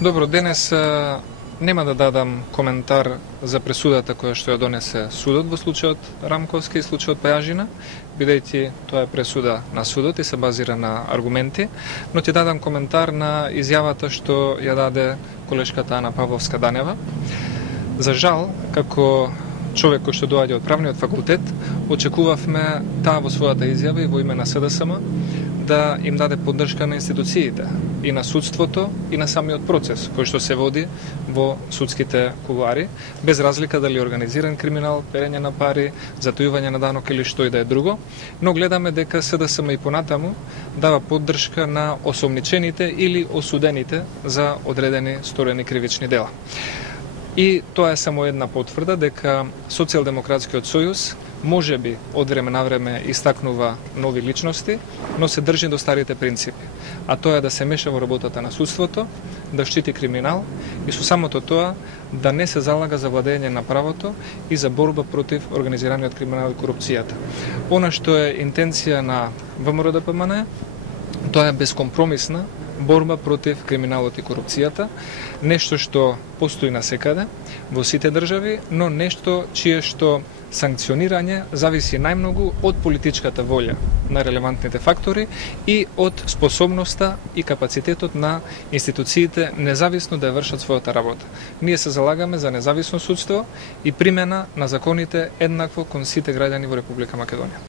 Добро, денес нема да дадам коментар за пресудата која што ја донесе судот во случајот Рамковски и случајот Пајажина, бидејќи тоа е пресуда на судот и се базира на аргументи, но ќе дадам коментар на изјавата што ја даде колешката Ана Павловска-Данева. За жал, како човек кој што доаѓа од правниот факултет, очекувавме таа во својата изјава и во име на СДСМ да им даде поддршка на институциите и на судството и на самиот процес кој што се води во судските кулуари, без разлика дали организиран криминал, перење на пари, затојување на данок или што и да е друго, но гледаме дека СДСМ и понатаму дава поддршка на осомничените или осудените за одредени сторени кривични дела. И тоа е само една потврда дека Социјалдемократскиот сојуз може би од време на време истакнува нови личности, но се држи до старите принципи. А тоа е да се меша во работата на судството, да штити криминал и со самото тоа да не се залага за владење на правото и за борба против организираниот криминал и корупцијата. Она што е интенција на ВМРО-ДПМН, тоа е бескомпромисна борба против криминалот и корупцијата, нешто што постои насекаде во сите држави, но нешто чие што санкционирање зависи најмногу од политичката волја на релевантните фактори и од способноста и капацитетот на институциите независно да ја вршат својата работа. Ние се залагаме за независно судство и примена на законите еднакво кон сите граѓани во Република Македонија.